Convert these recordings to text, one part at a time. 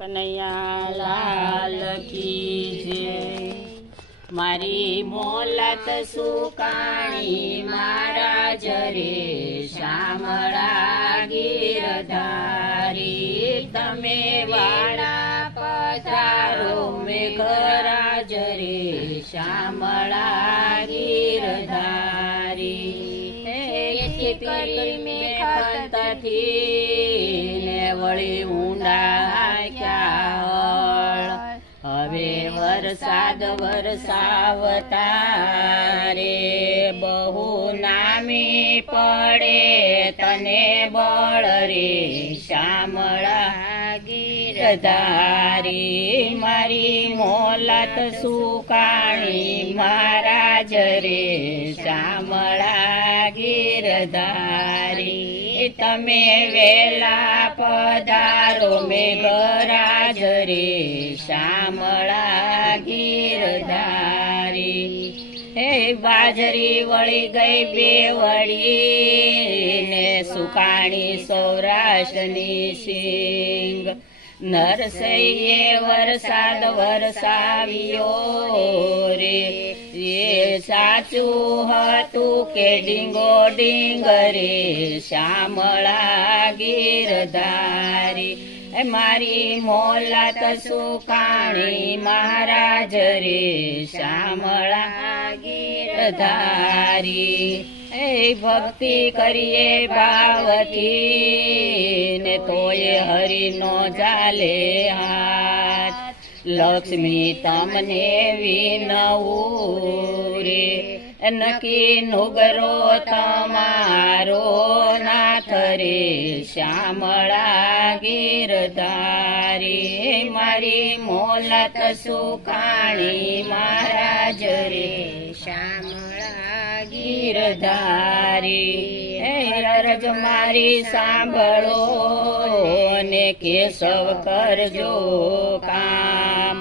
કનૈયા લાલ કી જય। મારી મોલત સુકાણી મારા જરે શામળા ગીરધારી। તમે વાળા પધારો મેઘરા જરે શામળા ગીરધારી। ને વળી ઊંડા ક્યાં હવે વરસાદ વરસાવતા રે બહુ નામી પડે તને બળ રે શામળા ગીરધારી। મારી મોલત સુકાણી મારા જરે શામળા ગીરધારી। તમે વેલા પધારો મેઘરાજ રે શામળા ગીરધારી। હે બાજરી વળી ગઈ બેવડી ને સુકાણી સૌરાષ્ટ્રની સિંગ। નરસૈયે વરસાદ વરસાવ્યો રે એ સાચું હતું કે ડીંગો ડીંગરે શામળા ગીરધારી। મારી મોલત સુકાણી મહારાજ રે શામળા ગીરધારી। ભક્તિ કરીએ ભાવથી ને તોય હરિનો ચાલે હાથ। લક્ષ્મી તમને વિનવું રે નકી નુગરો તમારો નાથ રે શામળા ગીરધારી। મારી મોલત સુકાણી મહારાજ રે શામળા ગીરધારી। અરજ મારી સાંભળો ને કેશવ કરજો કામ।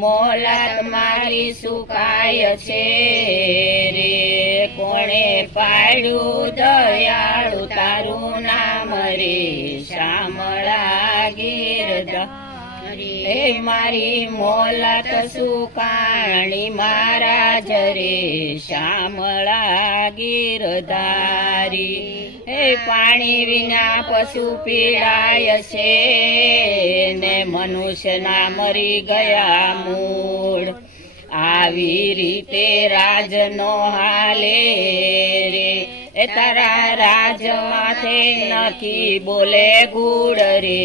મોલત મારી સુકાય છે રે કોણે પાડ્યું દયાળુ તારું નામ રે શામળા ગીરધારી। મારી મોલત સુકાણી મહારાજ રે શામળા ગીરધારી। પાણી વિના પશુ પીડાય છે ને મનુષ્યના મરી ગયા મૂળ। આવી રીતે રાજનો હાલે રે તારા રાજ માથે નથી બોલે ગુડ રે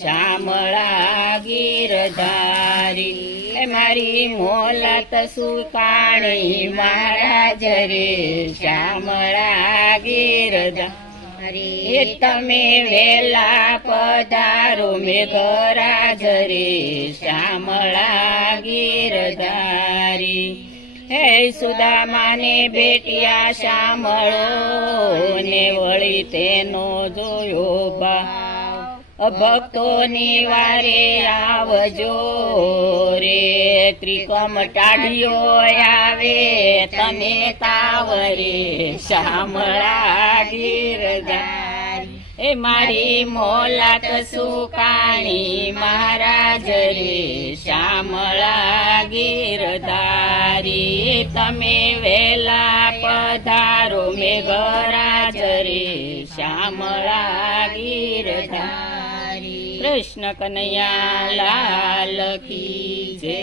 શામળા ગીરધારી। મારી મોલત સુકાણી મહારાજ રે શામળા ગીરધારી। તમે વેલા પધારો મેઘરાજ રે શામળા ગીરધારી। હે સુદામાને બેટિયા શામળો ને વળી તેનો જોયો ભાવ। ભક્તોની વારે આવજો રે ત્રિકમ ટાઢિયો આવે તમે તાવરે શામળા ગીરધારી। મારી મોલત સુકાણી મહારાજ રે શામળા ગીરધારી। તમે વેલા પધારો મેઘરાજ રે શામળા ગીરધારી। કૃષ્ણ કનૈયા લાલ કી જય।